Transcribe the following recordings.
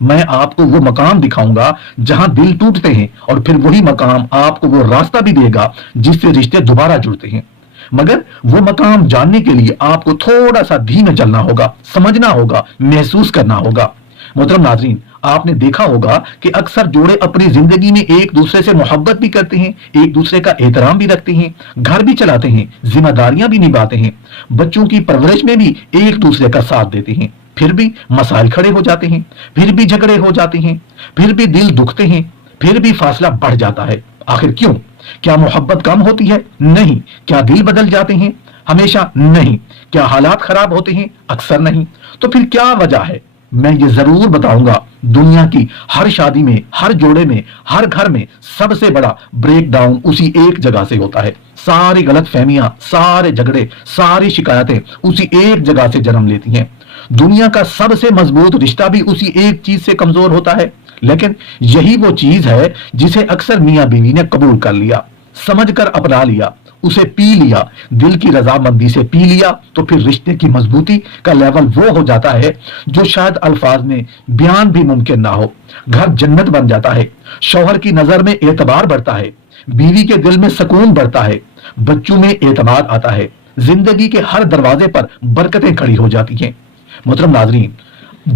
میں آپ کو وہ مقام دکھاؤں گا جہاں دل ٹوٹتے ہیں، اور پھر وہی مقام آپ کو وہ راستہ بھی دے گا جس سے رشتے دوبارہ جڑتے ہیں۔ مگر وہ مقام جاننے کے لیے آپ کو تھوڑا سا دھیمے چلنا ہوگا، سمجھنا ہوگا، محسوس کرنا ہوگا۔ محترم ناظرین، آپ نے دیکھا ہوگا کہ اکثر جوڑے اپنی زندگی میں ایک دوسرے سے محبت بھی کرتے ہیں، ایک دوسرے کا احترام بھی رکھتے ہیں، گھر بھی چلاتے ہیں، ذمہ داریاں بھی نبھاتے ہیں، بچوں کی پرورش میں بھی ایک دوسرے کا ساتھ دیتے ہیں، پھر بھی مسائل کھڑے ہو جاتے ہیں، پھر بھی جھگڑے ہو جاتے ہیں، پھر بھی دل دکھتے ہیں، پھر بھی فاصلہ بڑھ جاتا ہے۔ آخر کیوں؟ کیا محبت کم ہوتی ہے؟ نہیں۔ کیا دل بدل جاتے ہیں؟ ہمیشہ نہیں۔ کیا حالات خراب ہوتے ہیں؟ اکثر نہیں۔ تو پھر کیا وجہ ہے؟ میں یہ ضرور بتاؤں گا، دنیا کی ہر شادی میں، ہر جوڑے میں، ہر گھر میں سب سے بڑا بریک ڈاؤن اسی ایک جگہ سے ہوتا ہے۔ ساری غلط فہمیاں، سارے جھگڑے، ساری شکایتیں اسی ایک جگہ سے جنم لیتی ہیں۔ دنیا کا سب سے مضبوط رشتہ بھی اسی ایک چیز سے کمزور ہوتا ہے، لیکن یہی وہ چیز ہے جسے اکثر میاں بیوی نے قبول کر لیا، سمجھ کر اپنا لیا، اسے پی لیا، دل کی رضامندی سے پی لیا، تو پھر رشتے کی مضبوطی کا لیول وہ ہو جاتا ہے جو شاید الفاظ میں بیان بھی ممکن نہ ہو۔ گھر جنت بن جاتا ہے، شوہر کی نظر میں اعتبار بڑھتا ہے، بیوی کے دل میں سکون بڑھتا ہے، بچوں میں اعتماد آتا ہے، زندگی کے ہر دروازے پر برکتیں کھڑی ہو جاتی ہیں۔ محترم ناظرین،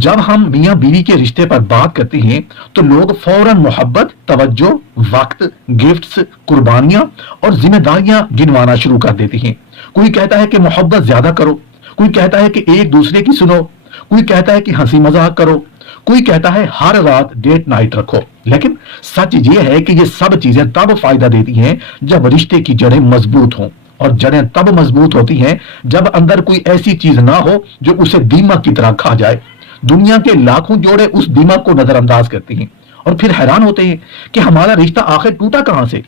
جب ہم میاں بیوی کے رشتے پر بات کرتے ہیں تو لوگ فوراً محبت، توجہ، وقت، گفٹس، قربانیاں اور ذمہ داریاں گنوانا شروع کر دیتے ہیں۔ کوئی کہتا ہے کہ محبت زیادہ کرو، کوئی کہتا ہے کہ ایک دوسرے کی سنو، کوئی کہتا ہے کہ ہنسی مذاق کرو، کوئی کہتا ہے ہر رات ڈیٹ نائٹ رکھو۔ لیکن سچ یہ ہے کہ یہ سب چیزیں تب فائدہ دیتی ہیں جب رشتے کی جڑیں مضبوط ہوں، اور جڑیں تب مضبوط ہوتی ہیں جب اندر کوئی ایسی چیز نہ ہو جو اسے دیمک کی طرح کھا جائے۔ دنیا کے لاکھوں جوڑے اس دیمک کو نظر انداز کرتے ہیں اور پھر حیران ہوتے ہیں کہ ہمارا رشتہ آخر ٹوٹا کہاں سے۔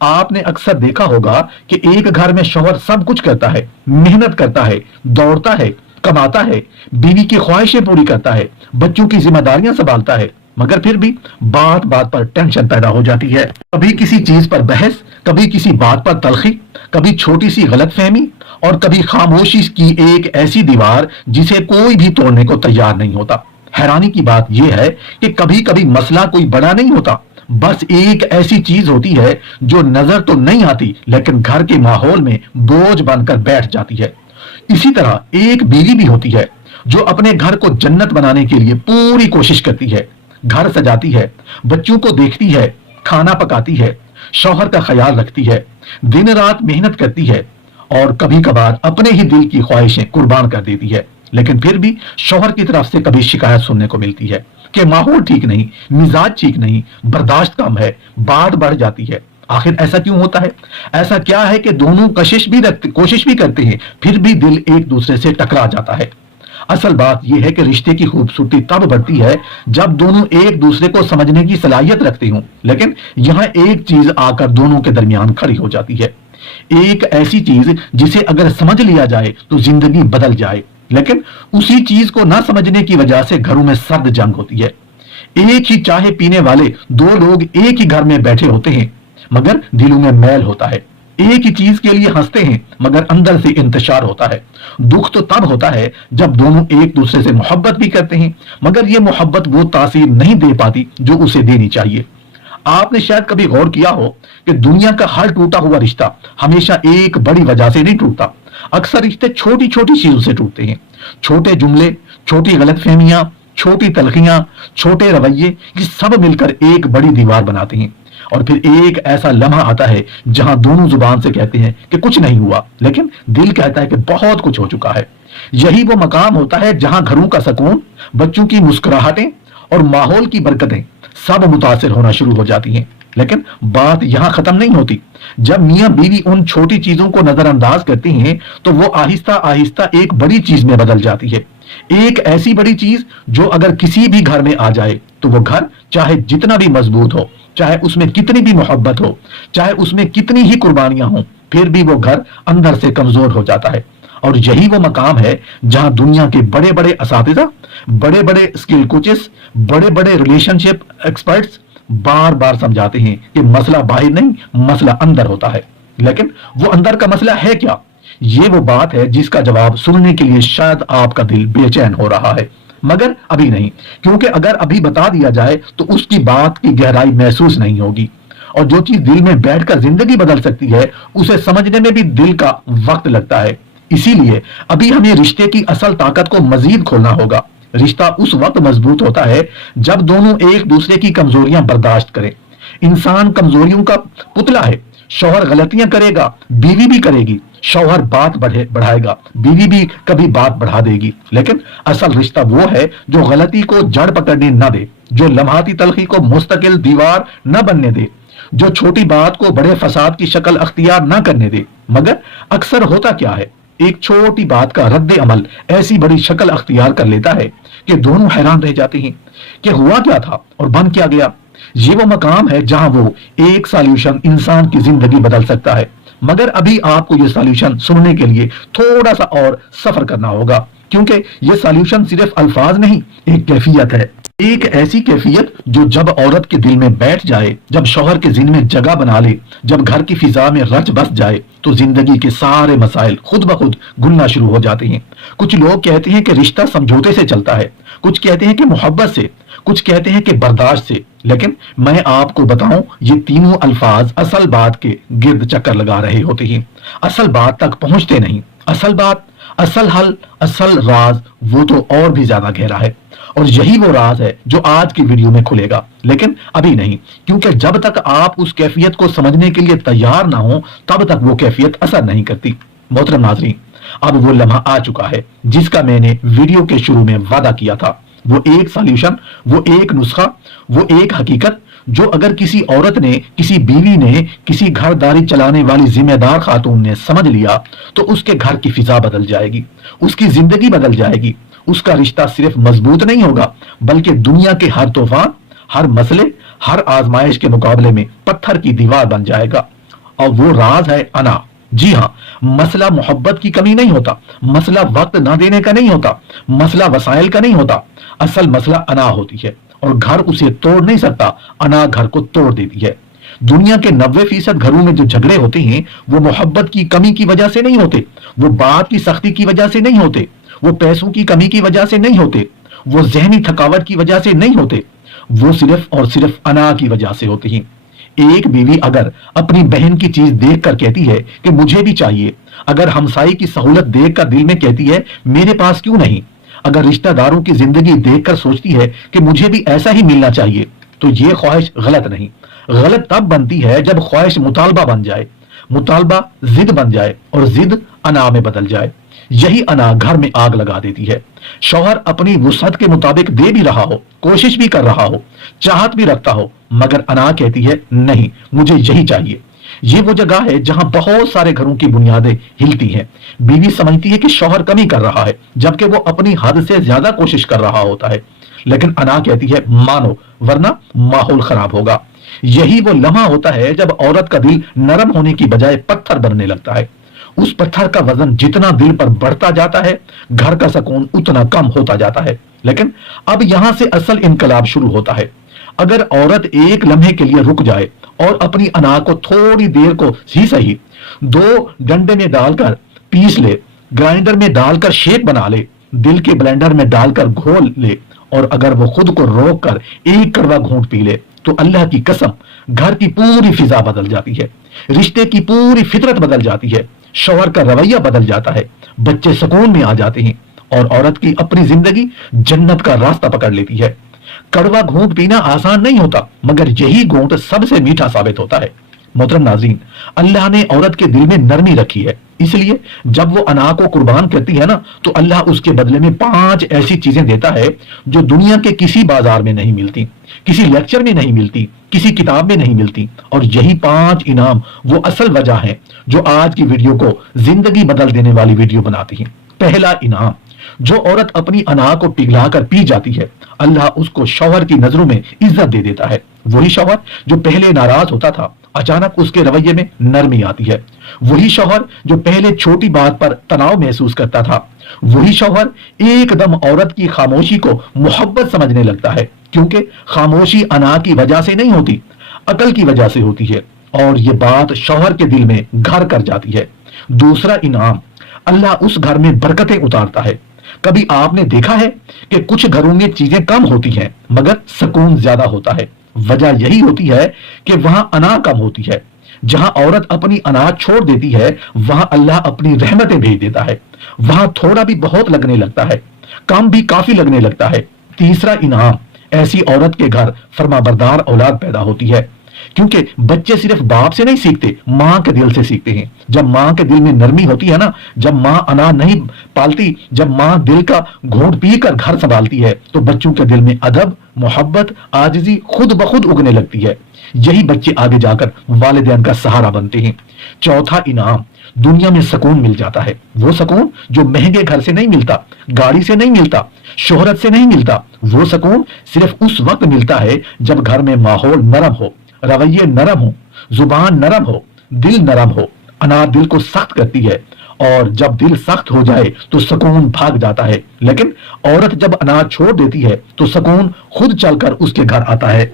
آپ نے اکثر دیکھا ہوگا کہ ایک گھر میں شوہر سب کچھ کرتا ہے، محنت کرتا ہے، دوڑتا ہے، کماتا ہے، بیوی کی خواہشیں پوری کرتا ہے، بچوں کی ذمہ داریاں سنبھالتا ہے، مگر پھر بھی بات بات پر ٹینشن پیدا ہو جاتی ہے۔ کبھی کسی چیز پر بحث، کبھی کسی بات پر تلخی، کبھی چھوٹی سی غلط فہمی، اور کبھی خاموشی کی ایک ایسی دیوار جسے کوئی بھی توڑنے کو تیار نہیں ہوتا۔ حیرانی کی بات یہ ہے کہ کبھی کبھی مسئلہ کوئی بڑا نہیں ہوتا، بس ایک ایسی چیز ہوتی ہے جو نظر تو نہیں آتی لیکن گھر کے ماحول میں بوجھ بن کر بیٹھ جاتی ہے۔ اسی طرح ایک بیوی بھی ہوتی ہے جو اپنے گھر کو جنت بنانے کے لیے پوری کوشش کرتی ہے، گھر سجاتی ہے، بچوں کو دیکھتی ہے، کھانا پکاتی ہے، شوہر کا خیال رکھتی ہے، دن رات محنت کرتی ہے، اور کبھی کبھار اپنے ہی دل کی خواہشیں قربان کر دیتی ہے، لیکن پھر بھی شوہر کی طرف سے کبھی شکایت سننے کو ملتی ہے کہ ماحول ٹھیک نہیں، مزاج ٹھیک نہیں، برداشت کم ہے، بات بڑھ جاتی ہے۔ آخر ایسا کیوں ہوتا ہے؟ ایسا کیا ہے کہ دونوں کوشش بھی کرتے ہیں، پھر بھی دل ایک دوسرے سے ٹکرا جاتا ہے؟ اصل بات یہ ہے کہ رشتے کی خوبصورتی تب بڑھتی ہے جب دونوں ایک دوسرے کو سمجھنے کی صلاحیت رکھتے ہوں، لیکن یہاں ایک چیز آ کر دونوں کے درمیان کھڑی ہو جاتی ہے، ایک ایسی چیز جسے اگر سمجھ لیا جائے تو زندگی بدل جائے، لیکن اسی چیز کو نہ سمجھنے کی وجہ سے گھروں میں سرد جنگ ہوتی ہے۔ ایک ہی چائے پینے والے دو لوگ ایک ہی گھر میں بیٹھے ہوتے ہیں مگر دلوں میں میل ہوتا ہے، ایک ہی چیز کے لیے ہنستے ہیں مگر اندر سے انتشار ہوتا ہے۔ دکھ تو تب ہوتا ہے جب دونوں ایک دوسرے سے محبت بھی کرتے ہیں مگر یہ محبت وہ تاثیر نہیں دے پاتی جو اسے دینی چاہیے۔ آپ نے شاید کبھی غور کیا ہو کہ دنیا کا ہر ٹوٹا ہوا رشتہ ہمیشہ ایک بڑی وجہ سے نہیں ٹوٹتا، اکثر رشتے چھوٹی چھوٹی چیزوں سے ٹوٹتے ہیں۔ چھوٹے جملے، چھوٹی غلط فہمیاں، چھوٹی تلخیاں، چھوٹے رویے، یہ سب مل کر ایک بڑی دیوار بناتے ہیں، اور پھر ایک ایسا لمحہ آتا ہے جہاں دونوں زبان سے کہتے ہیں کہ کچھ نہیں ہوا لیکن دل کہتا ہے کہ بہت کچھ ہو چکا ہے۔ یہی وہ مقام ہوتا ہے جہاں گھروں کا سکون، بچوں کی مسکراہٹیں اور ماحول کی برکتیں سب متاثر ہونا شروع ہو جاتی ہیں۔ لیکن بات یہاں ختم نہیں ہوتی۔ جب میاں بیوی ان چھوٹی چیزوں کو نظر انداز کرتے ہیں تو وہ آہستہ آہستہ ایک بڑی چیز میں بدل جاتی ہے، ایک ایسی بڑی چیز جو اگر کسی بھی گھر میں آ جائے تو وہ گھر چاہے جتنا بھی مضبوط ہو، چاہے اس میں کتنی بھی محبت ہو، چاہے اس میں کتنی ہی قربانیاں ہوں، پھر بھی وہ گھر اندر سے کمزور ہو جاتا ہے۔ اور یہی وہ مقام ہے جہاں دنیا کے بڑے بڑے اساتذہ، بڑے بڑے اسکل کوچز، بڑے بڑے ریلیشن شپ ایکسپرٹس بار بار سمجھاتے ہیں کہ مسئلہ باہر نہیں، مسئلہ اندر ہوتا ہے۔ لیکن وہ اندر کا مسئلہ ہے کیا؟ یہ وہ بات ہے جس کا جواب سننے کے لیے شاید آپ کا دل بے چین ہو رہا ہے۔ مگر ابھی نہیں، کیونکہ اگر ابھی بتا دیا جائے تو اس کی بات کی گہرائی محسوس نہیں ہوگی، اور جو چیز دل میں بیٹھ کر زندگی بدل سکتی ہے اسے سمجھنے میں بھی دل کا وقت لگتا ہے۔ اسی لیے ابھی ہمیں رشتے کی اصل طاقت کو مزید کھولنا ہوگا۔ رشتہ اس وقت مضبوط ہوتا ہے جب دونوں ایک دوسرے کی کمزوریاں برداشت کریں۔ انسان کمزوریوں کا پتلا ہے، شوہر غلطیاں کرے گا، بیوی بھی کرے گی، شوہر بات بڑھائے گا، بیوی بھی کبھی بات بڑھا دے گی، لیکن اصل رشتہ وہ ہے جو غلطی کو جڑ پکڑنے نہ دے، جو لمحاتی تلخی کو مستقل دیوار نہ بننے دے، جو چھوٹی بات کو بڑے فساد کی شکل اختیار نہ کرنے دے۔ مگر اکثر ہوتا کیا ہے، ایک چھوٹی بات کا رد عمل ایسی بڑی شکل اختیار کر لیتا ہے کہ دونوں حیران رہ جاتے ہیں کہ ہوا کیا تھا اور بن کیا گیا۔ یہ وہ مقام ہے جہاں وہ ایک سالوشن انسان کی زندگی بدل سکتا ہے، مگر ابھی آپ کو یہ سالوشن سننے کے لیے تھوڑا سا اور سفر کرنا ہوگا، کیونکہ یہ سالوشن صرف الفاظ نہیں، ایک کیفیت ہے، ایک ایسی کیفیت جو جب عورت کے دل میں بیٹھ جائے، جب شوہر کے ذہن میں جگہ بنا لے، جب گھر کی فضا میں رچ بس جائے تو زندگی کے سارے مسائل خود بخود گلنا شروع ہو جاتے ہیں۔ کچھ لوگ کہتے ہیں کہ رشتہ سمجھوتے سے چلتا ہے، کچھ کہتے ہیں کہ محبت سے، کچھ کہتے ہیں کہ برداشت سے، لیکن میں آپ کو بتاؤں یہ تینوں الفاظ اصل بات کے گرد چکر لگا رہے ہوتے ہیں، اصل بات تک پہنچتے نہیں۔ اصل بات، اصل حل، اصل راز وہ تو اور بھی زیادہ گہرا ہے، اور یہی وہ راز ہے جو آج کی ویڈیو میں کھلے گا، لیکن ابھی نہیں، کیونکہ جب تک آپ اس کیفیت کو سمجھنے کے لیے تیار نہ ہوں تب تک وہ کیفیت اثر نہیں کرتی۔ محترم ناظرین، اب وہ لمحہ آ چکا ہے جس کا میں نے ویڈیو کے شروع میں وعدہ کیا تھا، وہ ایک سالوشن، وہ ایک نسخہ، وہ ایک حقیقت جو اگر کسی عورت نے، کسی بیوی نے، کسی گھر داری چلانے والی ذمہ دار خاتون نے سمجھ لیا تو اس کے گھر کی فضا بدل جائے گی، اس کی زندگی بدل جائے گی، اس کا رشتہ صرف مضبوط نہیں ہوگا بلکہ دنیا کے ہر طوفان، ہر مسئلے، ہر آزمائش کے مقابلے میں پتھر کی دیوار بن جائے گا۔ اور وہ راز ہے انا۔ جی ہاں، مسئلہ محبت کی کمی نہیں ہوتا، مسئلہ وقت نہ دینے کا نہیں ہوتا، مسئلہ وسائل کا نہیں ہوتا، اصل مسئلہ انا ہوتی ہے، اور گھر اسے توڑ نہیں سکتا، انا گھر کو توڑ دیتی ہے۔ دنیا کے 90% گھروں میں جو جھگڑے ہوتے ہیں وہ محبت کی کمی کی وجہ سے نہیں ہوتے، وہ بات کی سختی کی وجہ سے نہیں ہوتے، وہ پیسوں کی کمی کی وجہ سے نہیں ہوتے، وہ ذہنی تھکاوٹ کی وجہ سے نہیں ہوتے، وہ صرف اور صرف انا کی وجہ سے ہوتے ہیں۔ ایک بیوی اگر اپنی بہن کی چیز دیکھ کر کہتی ہے کہ مجھے بھی چاہیے، اگر ہمسائی کی سہولت دیکھ کر دل میں کہتی ہے میرے پاس کیوں نہیں، اگر رشتہ داروں کی زندگی دیکھ کر سوچتی ہے کہ مجھے بھی ایسا ہی ملنا چاہیے، تو یہ خواہش غلط نہیں، غلط تب بنتی ہے جب خواہش مطالبہ بن جائے، مطالبہ ضد بن جائے، اور ضد انا میں بدل جائے۔ یہی انا گھر میں آگ لگا دیتی ہے۔ شوہر اپنی وسعت کے مطابق دے بھی رہا ہو، کوشش بھی کر رہا ہو، چاہت بھی رکھتا ہو، مگر انا کہتی ہے نہیں، مجھے یہی چاہیے۔ یہ وہ جگہ ہے جہاں بہت سارے گھروں کی بنیادیں ہلتی ہیں۔ بیوی سمجھتی ہے کہ شوہر کمی کر رہا ہے جبکہ وہ اپنی حد سے زیادہ کوشش کر رہا ہوتا ہے، لیکن انا کہتی ہے مانو ورنہ ماحول خراب ہوگا۔ یہی وہ لمحہ ہوتا ہے جب عورت کا دل نرم ہونے کی بجائے پتھر بننے لگتا ہے۔ اس پتھر کا وزن جتنا دل پر بڑھتا جاتا ہے گھر کا سکون اتنا کم ہوتا جاتا ہے۔ لیکن اب یہاں سے اصل انقلاب شروع ہوتا ہے۔ اگر عورت ایک لمحے کے لیے رک جائے اور اپنی انا کو تھوڑی دیر کو ہی صحیح 2 ڈنڈے میں ڈال کر پیس لے، گرائنڈر میں ڈال کر شیک بنا لے، دل کے بلینڈر میں ڈال کر گھول لے، اور اگر وہ خود کو روک کر ایک کڑوا گھونٹ پی لے تو اللہ کی قسم گھر کی پوری فضا بدل جاتی ہے، رشتے کی پوری فطرت بدل جاتی ہے، شوہر کا رویہ بدل جاتا ہے، بچے سکون میں آ جاتے ہیں، اور عورت کی اپنی زندگی جنت کا راستہ پکڑ لیتی ہے۔ کڑوا گھونٹ پینا آسان نہیں ہوتا، مگر یہی گھونٹ سب سے میٹھا ثابت ہوتا ہے۔ محترم ناظرین، اللہ نے عورت کے دل میں نرمی رکھی ہے، اس لیے جب وہ انا کو قربان کرتی ہے نا تو اللہ اس کے بدلے میں 5 ایسی چیزیں دیتا ہے جو دنیا کے کسی بازار میں نہیں ملتی، کسی لیکچر میں نہیں ملتی، کسی کتاب میں نہیں ملتی، اور یہی 5 انعام وہ اصل وجہ ہے جو آج کی ویڈیو کو زندگی بدل دینے والی ویڈیو بناتی ہیں۔ پہلا انعام، جو عورت اپنی انا کو پگھلا کر پی جاتی ہے اللہ اس کو شوہر کی نظروں میں عزت دے دیتا ہے۔ وہی شوہر جو پہلے ناراض ہوتا تھا اچانک اس کے رویے میں نرمی آتی ہے، وہی شوہر جو پہلے چھوٹی بات پر تناؤ محسوس کرتا تھا، وہی شوہر ایک دم عورت کی خاموشی کو محبت سمجھنے لگتا ہے، کیونکہ خاموشی انا کی وجہ سے نہیں ہوتی، عقل کی وجہ سے ہوتی ہے، اور یہ بات شوہر کے دل میں گھر کر جاتی ہے۔ دوسرا انعام، اللہ اس گھر میں برکتیں اتارتا ہے۔ کبھی آپ نے دیکھا ہے کہ کچھ گھروں میں چیزیں کم ہوتی ہیں مگر سکون زیادہ ہوتا ہے؟ وجہ یہی ہوتی ہے کہ وہاں انا کم ہوتی ہے۔ جہاں عورت اپنی انا چھوڑ دیتی ہے وہاں اللہ اپنی رحمتیں بھیج دیتا ہے۔ وہاں تھوڑا بھی بہت لگنے لگتا ہے، کم بھی کافی لگنے لگتا ہے۔ تیسرا انعام، ایسی عورت کے گھر فرما بردار اولاد پیدا ہوتی ہے، کیونکہ بچے صرف باپ سے نہیں سیکھتے، ماں کے دل سے سیکھتے ہیں۔ جب ماں کے دل میں نرمی ہوتی ہے نا، جب ماں انا نہیں پالتی، جب ماں دل کا گھونٹ پی کر گھر سنبھالتی ہے تو بچوں کے دل میں ادب، محبت، عاجزی خود بخود اگنے لگتی ہے۔ یہی بچے آگے جا کر والدین کا سہارا بنتے ہیں۔ چوتھا انعام، دنیا میں سکون مل جاتا ہے، وہ سکون جو مہنگے گھر سے نہیں ملتا، گاڑی سے نہیں ملتا، شہرت سے نہیں ملتا۔ وہ سکون صرف اس وقت ملتا ہے جب گھر میں ماحول نرم ہو، رویے نرم ہو، زبان نرم ہو، دل نرم ہو۔ انا دل کو سخت کرتی ہے اور جب دل سخت ہو جائے تو سکون بھاگ جاتا ہے، لیکن عورت جب انا چھوڑ دیتی ہے تو سکون خود چل کر اس کے گھر آتا ہے۔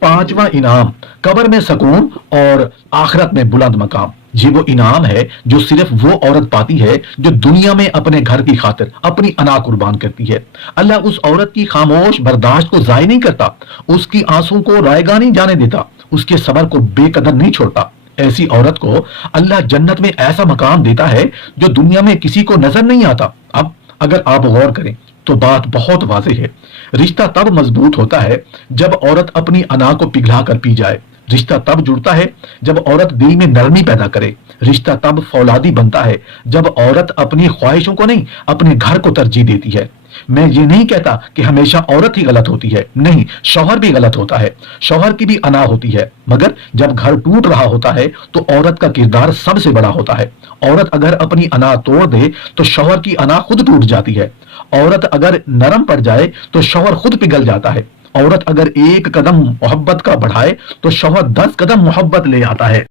پانچواں انعام، قبر میں سکون اور آخرت میں بلند مقام۔ یہ وہ انعام ہے جو صرف وہ عورت پاتی ہے جو دنیا میں اپنے گھر کی خاطر اپنی انا قربان کرتی ہے۔ اللہ اس عورت کی خاموش برداشت کو ضائع نہیں کرتا، اس کی آنسوں کو رائیگاں نہیں جانے دیتا، اس کے صبر کو بے قدر نہیں چھوڑتا۔ ایسی عورت کو اللہ جنت میں ایسا مقام دیتا ہے جو دنیا میں کسی کو نظر نہیں آتا۔ اب اگر آپ غور کریں تو بات بہت واضح ہے۔ رشتہ تب مضبوط ہوتا ہے جب عورت اپنی انا کو پگھلا کر پی جائے۔ رشتہ تب جڑتا ہے جب عورت دل میں نرمی پیدا کرے۔ رشتہ تب فولادی بنتا ہے جب عورت اپنی خواہشوں کو نہیں، اپنے گھر کو ترجیح دیتی ہے۔ میں یہ نہیں کہتا کہ ہمیشہ عورت ہی غلط ہوتی ہے، نہیں، شوہر بھی غلط ہوتا ہے، شوہر کی بھی انا ہوتی ہے، مگر جب گھر ٹوٹ رہا ہوتا ہے تو عورت کا کردار سب سے بڑا ہوتا ہے۔ عورت اگر اپنی انا توڑ دے تو شوہر کی انا خود ٹوٹ جاتی ہے۔ عورت اگر نرم پڑ جائے تو شوہر خود پگھل جاتا ہے۔ عورت اگر ایک قدم محبت کا بڑھائے تو شوہر 10 قدم محبت لے آتا ہے۔